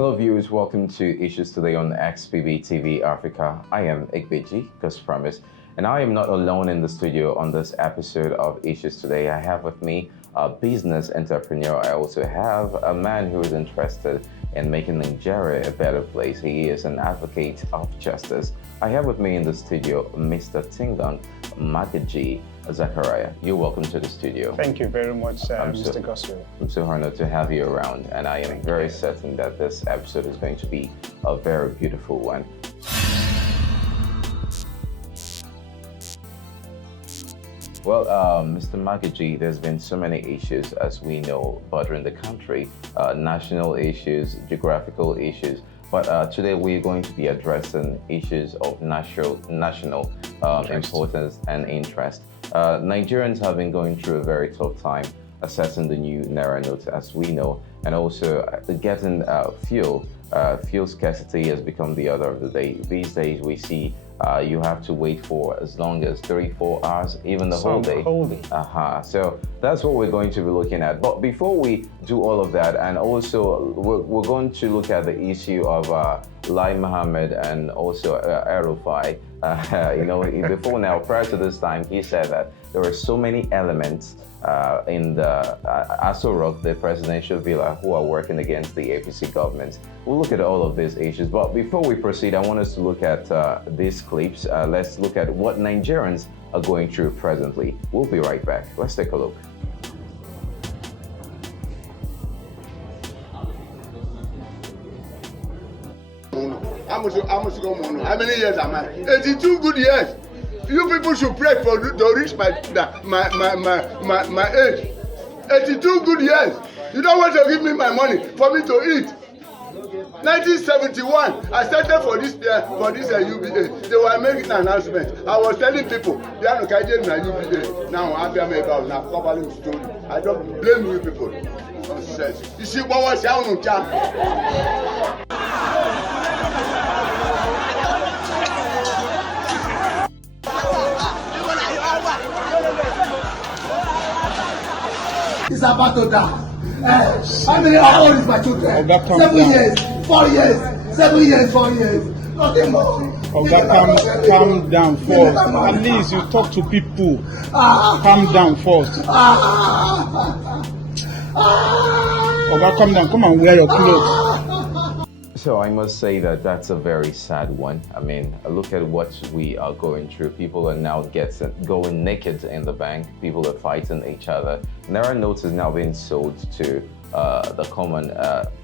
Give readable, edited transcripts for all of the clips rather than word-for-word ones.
Hello viewers, welcome to Issues Today on XBB TV Africa. I am Igbeji, as promised, and I am not alone in the studio on this episode of Issues Today. I have with me a business entrepreneur. I also have a man who is interested in making Nigeria a better place. He is an advocate of justice. I have with me in the studio Mr. Tingang Magaji Zachariah. You're welcome to the studio. Thank you very much, Mr. Goswell. I'm so honored to have you around, and I am very certain that this episode is going to be a very beautiful one. Well, Mr. Magaji, there's been so many issues, as we know, bothering the country, national issues, geographical issues. But today we're going to be addressing issues of national importance and interest. Nigerians have been going through a very tough time assessing the new naira note, as we know, and also getting fuel. Fuel scarcity has become the order of the day. These days we see you have to wait for as long as 3-4 hours, even the whole day. So that's what we're going to be looking at. But before we do all of that, and also we're going to look at the issue of Lai Mohammed and also Erufai. Before now, prior to this time, he said that there were so many elements in the Aso Rock, the presidential villa, who are working against the APC government. We'll look at all of these issues. But before we proceed, I want us to look at these clips. Let's look at what Nigerians are going through presently. We'll be right back. Let's take a look. How many years am I? 82 good years. You people should pray to reach my age. 82 good years. You don't want to give me my money for me to eat. 1971, I started for this UBA. They were making an announcement. I was telling people, they are not getting my UBA. Now I'm about now covering story. I don't blame you people. You see what was your child? It's about to die. How old is my children? 7 years, 4 years, 7 years, 4 years. Nothing more. Calm down first. At least you talk to people. Calm down first. Calm down. Come and wear your clothes. So I must say that that's a very sad one. I mean, look at what we are going through. People are now going naked in the bank. People are fighting each other. Naira notes is now being sold to the common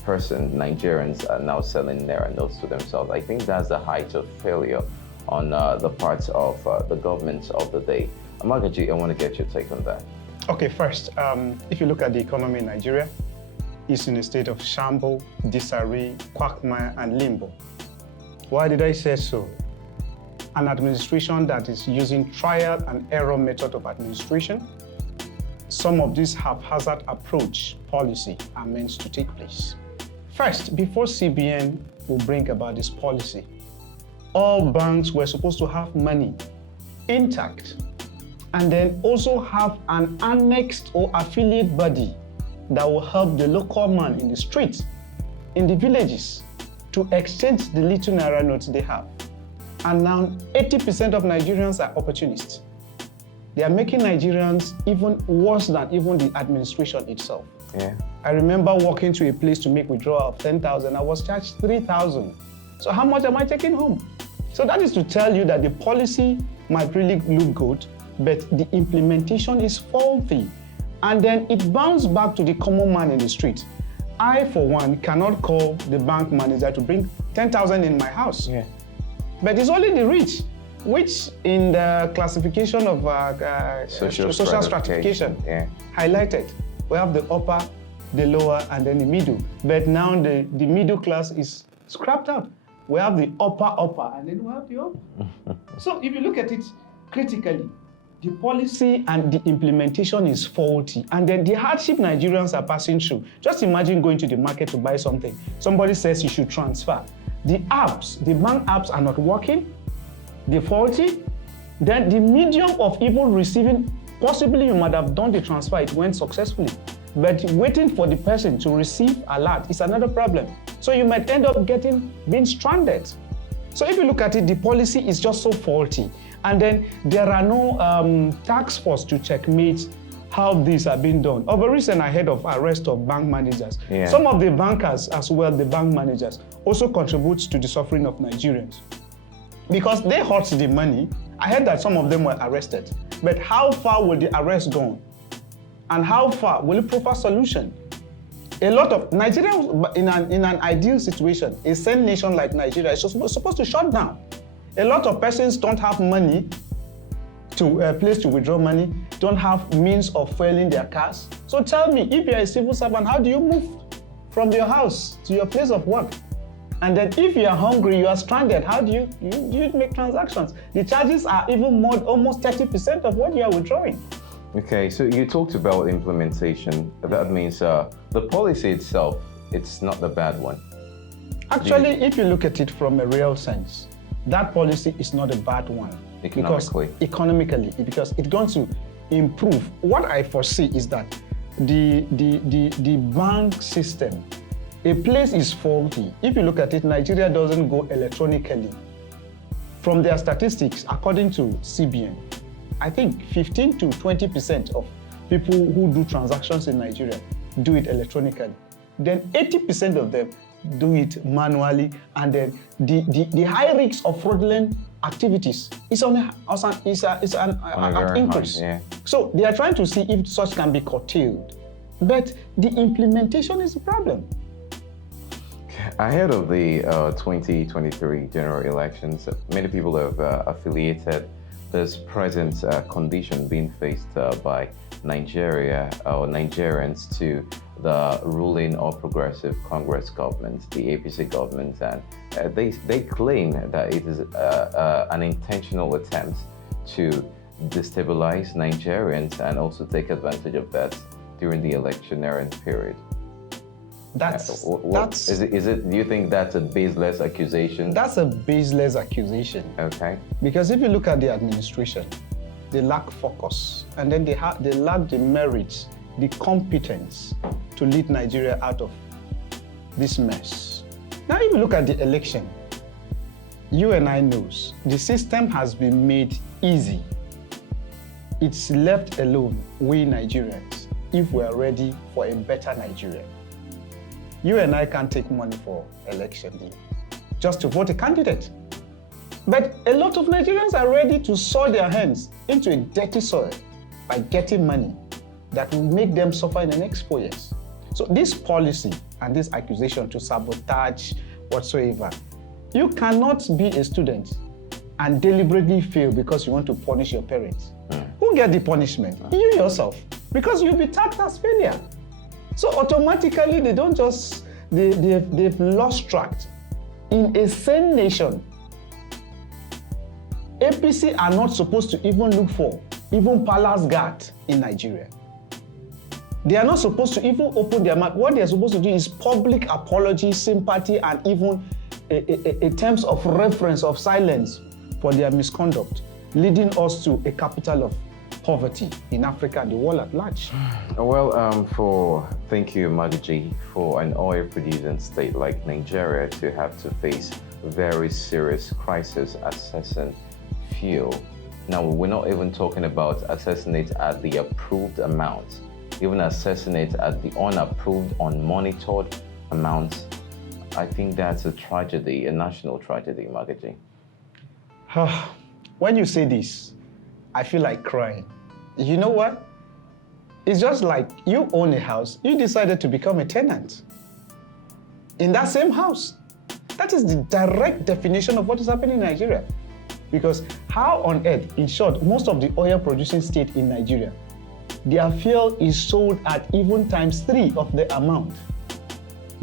person. Nigerians are now selling Naira notes to themselves. I think that's the height of failure on the parts of the governments of the day. Amagaji, I want to get your take on that. Okay, first, if you look at the economy in Nigeria, it's in a state of shambles, disarray, quagmire, and limbo. Why did I say so? An administration that is using trial and error method of administration. Some of this haphazard approach policy are meant to take place. First, before CBN will bring about this policy, all banks were supposed to have money intact and then also have an annexed or affiliate body that will help the local man in the streets, in the villages, to exchange the little naira notes they have. And now 80% of Nigerians are opportunists. They are making Nigerians even worse than even the administration itself. Yeah. I remember walking to a place to make withdrawal of 10,000. I was charged 3,000. So how much am I taking home? So that is to tell you that the policy might really look good, but the implementation is faulty. And then it bounces back to the common man in the street. I, for one, cannot call the bank manager to bring 10,000 in my house. Yeah. But it's only the rich, which in the classification of social stratification, highlighted. We have the upper, the lower, and then the middle. But now the middle class is scrapped out. We have the upper, and then we have the upper. So if you look at it critically, the policy and the implementation is faulty, and then the hardship Nigerians are passing through. Just imagine going to the market to buy something. Somebody says you should transfer. The apps, the bank apps are not working. They're faulty. Then the medium of even receiving, possibly you might have done the transfer, it went successfully. But waiting for the person to receive alert is another problem. So you might end up being stranded. So if you look at it, the policy is just so faulty. And then there are no task force to checkmate how these are being done. Over recent, I heard of arrest of bank managers. Yeah. Some of the bankers as well, the bank managers, also contribute to the suffering of Nigerians. Because they hoard the money. I heard that some of them were arrested. But how far will the arrest go? And how far will it provide solution? A lot of Nigeria, in an ideal situation, a sane nation like Nigeria is supposed to shut down. A lot of persons don't have money to a place to withdraw money, don't have means of fueling their cars. So tell me, if you're a civil servant, how do you move from your house to your place of work? And then if you are hungry, you are stranded, how do you make transactions? The charges are even more, almost 30% of what you are withdrawing. Okay, so you talked about implementation. That means the policy itself, it's not the bad one. Actually, if you look at it from a real sense, that policy is not a bad one. Economically. Because it's going to improve. What I foresee is that the bank system, a place is faulty. If you look at it, Nigeria doesn't go electronically. From their statistics, according to CBN, I think 15 to 20% of people who do transactions in Nigeria do it electronically. Then 80% of them do it manually, and then the high risk of fraudulent activities is an increase. Yeah. So they are trying to see if such can be curtailed. But the implementation is the problem. Ahead of the 2023 general elections, many people have affiliated this present condition being faced by Nigeria or Nigerians to the ruling All Progressive Congress government, the APC government, and they claim that it is an intentional attempt to destabilize Nigerians and also take advantage of that during the electioneering period. Do you think that's a baseless accusation? That's a baseless accusation. Okay. Because if you look at the administration, they lack focus, and then they lack the merit, the competence to lead Nigeria out of this mess. Now, if you look at the election, you and I knows the system has been made easy. It's left alone, we Nigerians, if we are ready for a better Nigeria. You and I can't take money for election day just to vote a candidate. But a lot of Nigerians are ready to soil their hands into a dirty soil by getting money that will make them suffer in the next 4 years. So this policy and this accusation to sabotage whatsoever, you cannot be a student and deliberately fail because you want to punish your parents. Who get the punishment? You yourself, because you'll be tagged as failure. So automatically they don't just, they've lost track. In a sane nation, APC are not supposed to even look for even palace guard in Nigeria. They are not supposed to even open their mouth. What they are supposed to do is public apology, sympathy, and even a terms of reference of silence for their misconduct, leading us to a capital of poverty in Africa and the world at large. Well, thank you, Magaji, for an oil-producing state like Nigeria to have to face very serious crisis assessing fuel. Now, we're not even talking about assessing it at the approved amount, even assessing it at the unapproved, unmonitored amount. I think that's a tragedy, a national tragedy, Magaji. When you say this, I feel like crying. You know what? It's just like you own a house, you decided to become a tenant in that same house. That is the direct definition of what is happening in Nigeria. Because how on earth, in short, most of the oil-producing states in Nigeria, their fuel is sold at even ×3 of the amount.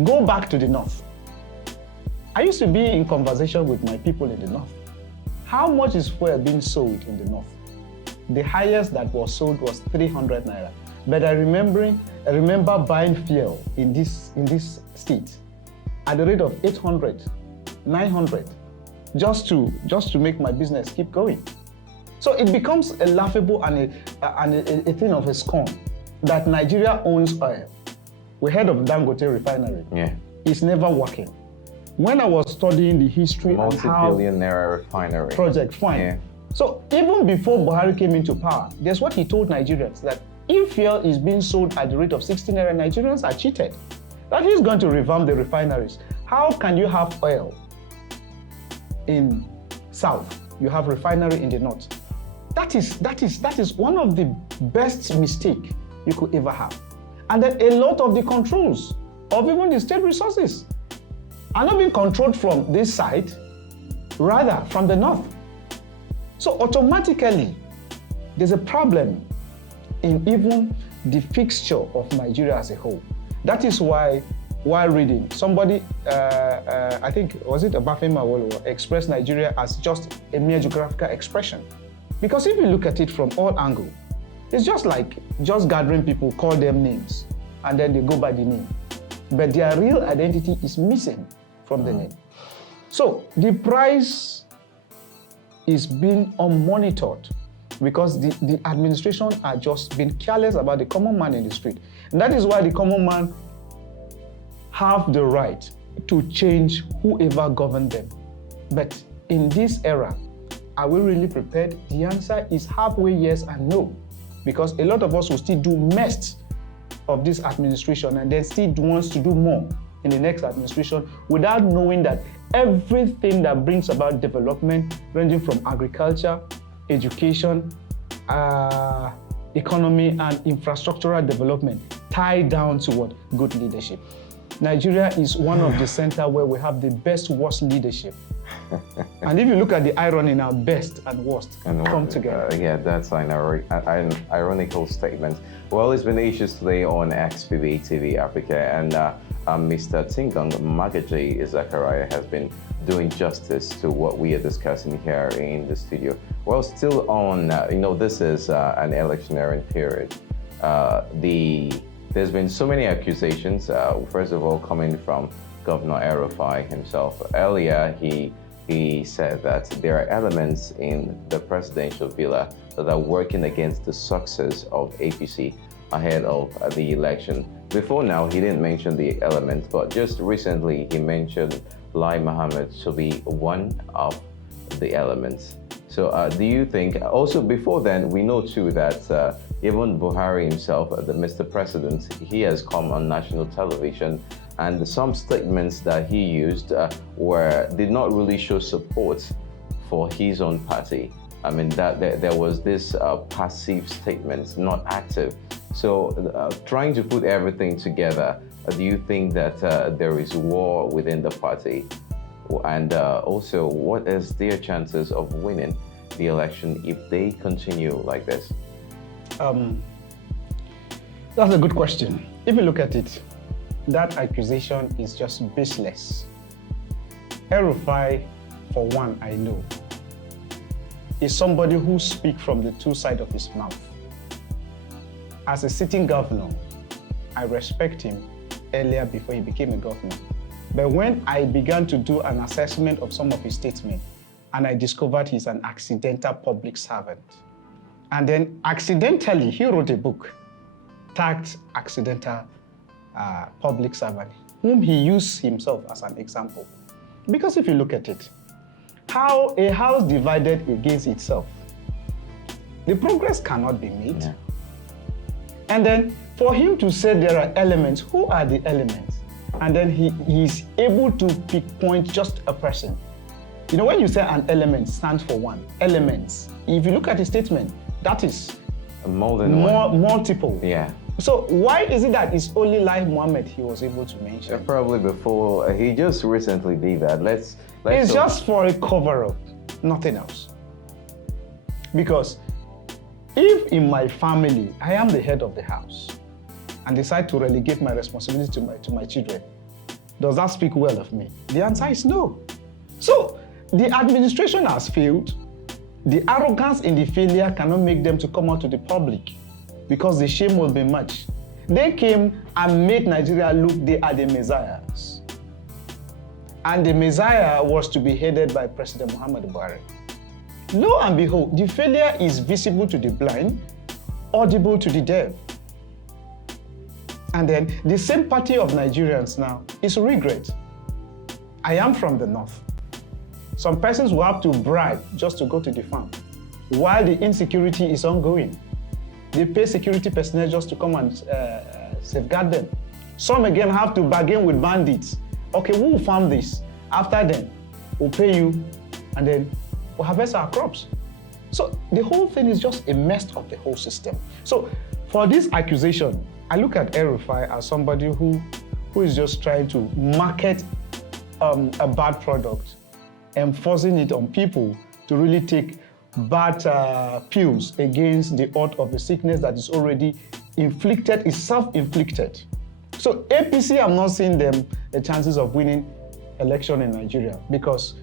Go back to the north. I used to be in conversation with my people in the north. How much is fuel being sold in the north? The highest that was sold was 300 naira. But I remember buying fuel in this state at the rate of 800, 900, just to make my business keep going. So it becomes a laughable and a thing of a scorn. that Nigeria owns oil. We heard of Dangote refinery. Yeah. It's never working. When I was studying the history and how Multi-billion naira refinery. project, fine. Yeah. So even before Buhari came into power, there's what he told Nigerians, that if fuel is being sold at the rate of 16 naira, Nigerians are cheated. That he's going to revamp the refineries. How can you have oil in south? You have refinery in the north. That is one of the best mistake you could ever have. And then a lot of the controls of even the state resources are not being controlled from this side, rather from the north. So automatically, there's a problem in even the fixture of Nigeria as a whole. That is why, while reading, somebody, I think, was it Obafemi Awolowo, expressed Nigeria as just a mere geographical expression. Because if you look at it from all angles, it's just like just gathering people, call them names, and then they go by the name. But their real identity is missing from the name. So the price is being unmonitored because the administration are just being careless about the common man in the street. And that is why the common man have the right to change whoever govern them. But in this era, are we really prepared? The answer is halfway yes and no. Because a lot of us will still do most of this administration and then still wants to do more in the next administration without knowing that everything that brings about development, ranging from agriculture, education, economy, and infrastructural development, tie down to what? Good leadership. Nigeria is one of the centers where we have the best worst leadership. And if you look at the irony now, best and worst come together. Yeah, that's an ironical statement. Well, it's been issues today on XPB TV Africa, and Mr. Tingang Magaji Zachariah has been doing justice to what we are discussing here in the studio. Well, still on, this is an electioneering period. There's been so many accusations, first of all, coming from Governor El-Rufai himself. Earlier, he said that there are elements in the presidential villa that are working against the success of APC ahead of the election. Before now, he didn't mention the elements, but just recently he mentioned Lai Mohammed to be one of the elements. So do you think, also before then, we know too that even Buhari himself, the Mr. President, he has come on national television, and some statements that he used did not really show support for his own party. I mean, that there was this passive statement, not active. So trying to put everything together, do you think that there is war within the party? And also, what is their chances of winning the election if they continue like this? That's a good question. If you look at it, that accusation is just baseless. El-Rufai, for one, I know, is somebody who speaks from the two sides of his mouth. As a sitting governor, I respect him earlier before he became a governor. But when I began to do an assessment of some of his statements, and I discovered he's an accidental public servant. And then accidentally, he wrote a book tagged accidental public servant, whom he used himself as an example. Because if you look at it, how a house divided against itself, the progress cannot be made. Yeah. And then for him to say there are elements, who are the elements? And then he's able to pinpoint just a person. You know, when you say an element stands for one, elements, if you look at his statement, that is more than multiple. Yeah. So why is it that it's only Lai Mohammed he was able to mention? Yeah, probably before, he just recently did that. It's just for a cover-up, nothing else. Because if in my family, I am the head of the house and decide to relegate my responsibility to my children, does that speak well of me? The answer is no. So the administration has failed. The arrogance in the failure cannot make them to come out to the public because the shame will be much. They came and made Nigeria look they are the messiahs. And the messiah was to be headed by President Muhammadu Buhari. Lo and behold, the failure is visible to the blind, audible to the deaf. And then the same party of Nigerians now is regret. I am from the north. Some persons will have to bribe just to go to the farm, while the insecurity is ongoing. They pay security personnel just to come and safeguard them. Some again have to bargain with bandits. Okay, we will farm this. After then, we'll pay you, and then we'll harvest our crops. So the whole thing is just a mess of the whole system. So for this accusation, I look at El-Rufai as somebody who is just trying to market a bad product, enforcing it on people to really take bad pills against the odds of the sickness that is already inflicted, is self-inflicted. So APC, I'm not seeing them the chances of winning election in Nigeria, because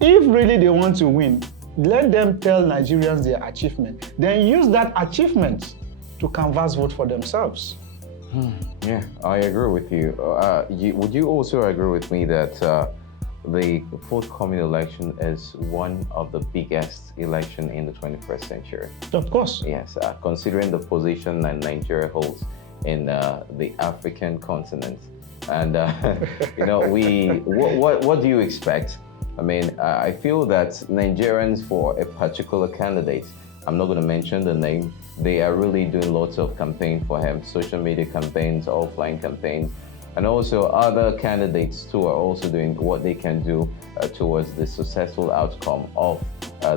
if really they want to win, let them tell Nigerians their achievement, then use that achievement to canvass vote for themselves. Yeah, I agree with you. Would you also agree with me that the forthcoming election is one of the biggest election in the 21st century? Of course. Yes, considering the position that Nigeria holds in the African continent. And, you know, what do you expect? I mean, I feel that Nigerians, for a particular candidate, I'm not going to mention the name, they are really doing lots of campaign for him, social media campaigns, offline campaigns, and also other candidates too are also doing what they can do towards the successful outcome of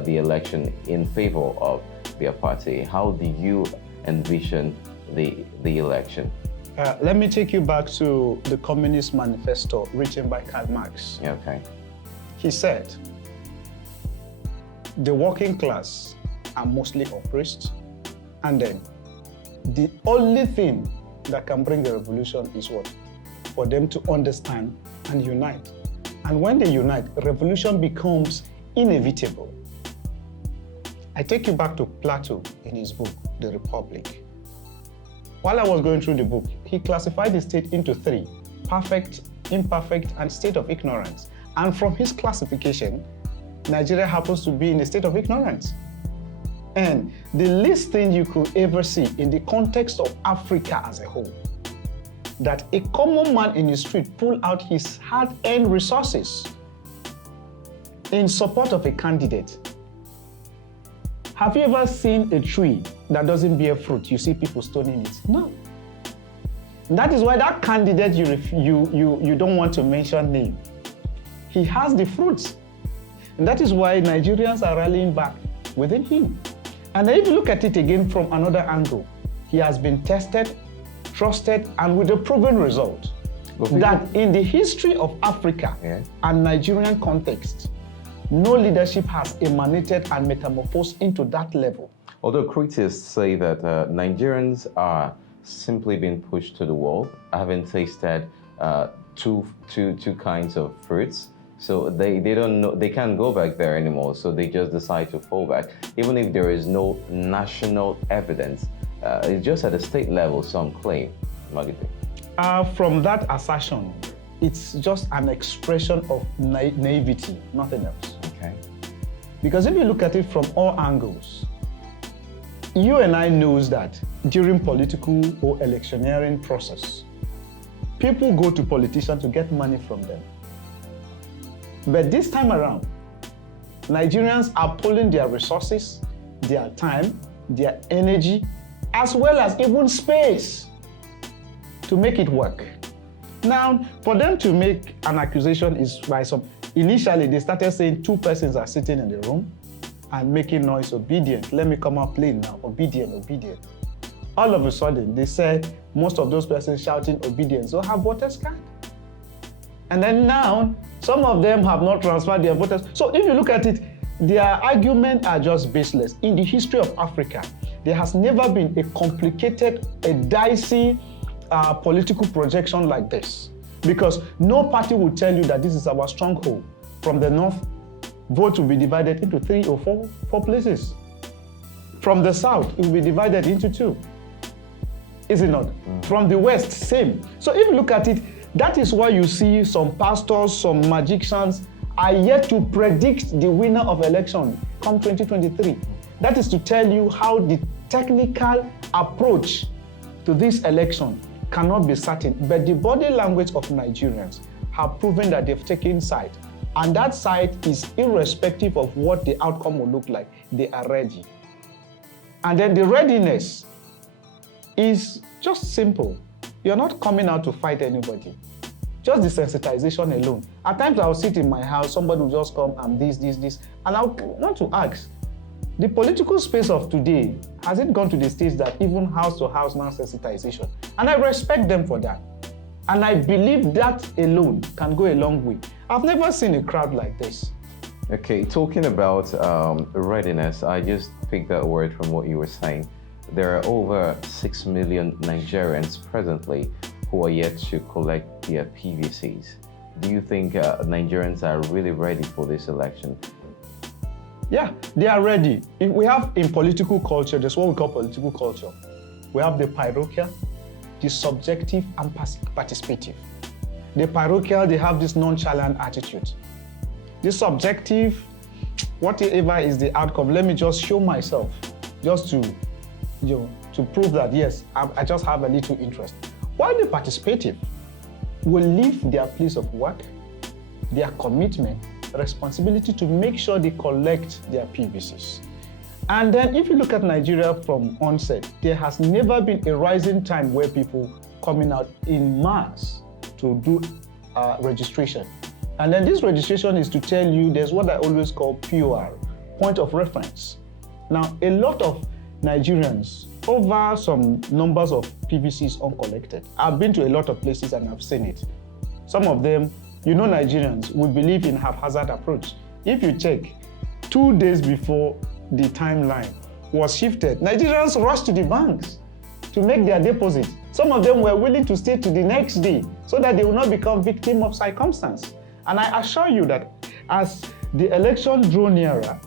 the election in favor of their party. How do you envision the election? Let me take you back to the Communist Manifesto written by Karl Marx. Okay. He said, the working class are mostly oppressed, and then the only thing that can bring a revolution is what? For them to understand and unite. And when they unite, revolution becomes inevitable. I take you back to Plato in his book, The Republic. While I was going through the book, he classified the state into three: perfect, imperfect, and state of ignorance. And from his classification, Nigeria happens to be in a state of ignorance. And the least thing you could ever see in the context of Africa as a whole, that a common man in the street pull out his hard-earned resources in support of a candidate. Have you ever seen a tree that doesn't bear fruit? You see people stoning it? No. That is why that candidate you don't want to mention name, he has the fruits. And that is why Nigerians are rallying back within him. And if you look at it again from another angle, he has been tested, trusted, and with a proven result that in the history of Africa and Nigerian context, no leadership has emanated and metamorphosed into that level. Although critics say that Nigerians are simply being pushed to the wall, having tasted two kinds of fruits. So they don't know, they can't go back there anymore. So they just decide to fall back, even if there is no national evidence. It's just at a state level, some claim. Magidi. From that assertion, it's just an expression of naivety, nothing else. Okay. Because if you look at it from all angles, you and I knows that during political or electioneering process, people go to politicians to get money from them. But this time around, Nigerians are pulling their resources, their time, their energy, as well as even space to make it work. Now, for them to make an accusation is by some, initially they started saying two persons are sitting in the room and making noise, obedient. Let me come out plain now, obedient, obedient. All of a sudden, they said most of those persons shouting obedience don't have voters card. And then now, some of them have not transferred their voters. So if you look at it, their arguments are just baseless. In the history of Africa, there has never been a complicated, a dicey political projection like this. Because no party will tell you that this is our stronghold. From the north, votes will be divided into 3 or 4 places. From the south, it will be divided into 2. Is it not? From the west, same. So if you look at it, that is why you see some pastors, some magicians are yet to predict the winner of election come 2023. That is to tell you how the technical approach to this election cannot be certain, but the body language of Nigerians have proven that they've taken side. And that side is irrespective of what the outcome will look like. They are ready. And then the readiness is just simple. You're not coming out to fight anybody. Just the sensitization alone. At times I'll sit in my house, somebody will just come and this, and I'll want to ask, the political space of today, has it gone to the stage that even house to house now sensitization? And I respect them for that. And I believe that alone can go a long way. I've never seen a crowd like this. Okay, talking about readiness, I just picked that word from what you were saying. There are over 6 million Nigerians presently who are yet to collect their PVCs. Do you think Nigerians are really ready for this election? Yeah, they are ready. If we have in political culture, there's what we call political culture. We have the parochial, the subjective, and participative. The parochial, they have this nonchalant attitude. The subjective, whatever is the outcome, let me just show myself, just to prove that, yes, I just have a little interest. While the participative will leave their place of work, their commitment, responsibility to make sure they collect their PVCs. And then if you look at Nigeria from onset, there has never been a rising time where people coming out in mass to do registration. And then this registration is to tell you there's what I always call POR, point of reference. Now, a lot of Nigerians, over some numbers of PVCs uncollected. I've been to a lot of places and I've seen it. Some of them, Nigerians, we believe in haphazard approach. If you check, 2 days before the timeline was shifted, Nigerians rushed to the banks to make their deposit. Some of them were willing to stay to the next day so that they will not become victim of circumstance. And I assure you that as the election draw nearer,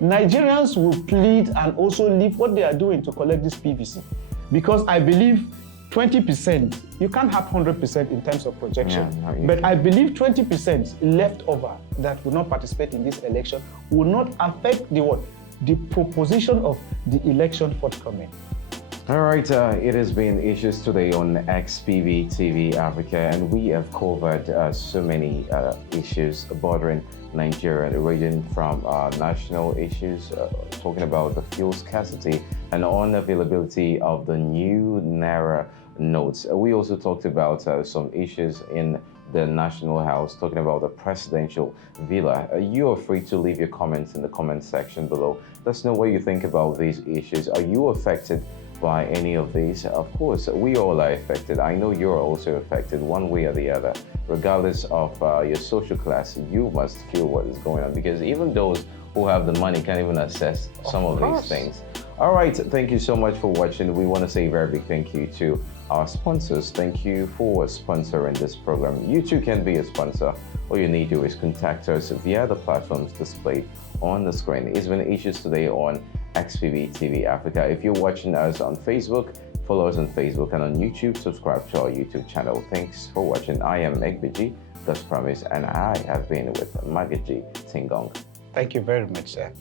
Nigerians will plead and also leave what they are doing to collect this PVC. Because I believe 20%, you can't have 100% in terms of projection, but I believe 20% left over that will not participate in this election will not affect the proposition of the election forthcoming. All right, it has been Issues Today on XPB TV Africa, and we have covered so many issues bothering Nigeria, ranging from national issues, talking about the fuel scarcity and unavailability of the new naira notes. We also talked about some issues in the National House, talking about the presidential villa. You are free to leave your comments in the comment section below. Let us know what you think about these issues. Are you affected by any of these? Of course, we all are affected. I know you're also affected one way or the other. Regardless of your social class, you must feel what is going on, because even those who have the money can't even assess some of these things. All right, thank you so much for watching. We want to say a very big thank you to our sponsors. Thank you for sponsoring this program. You too can be a sponsor. All you need to do is contact us via the platforms displayed on the screen. It's been Issues Today on XPB TV Africa. If you're watching us on Facebook, follow us on Facebook, and on YouTube, subscribe to our YouTube channel. Thanks for watching. I am Egbiji, God's Promise, and I have been with Magaji Tingong. Thank you very much, sir.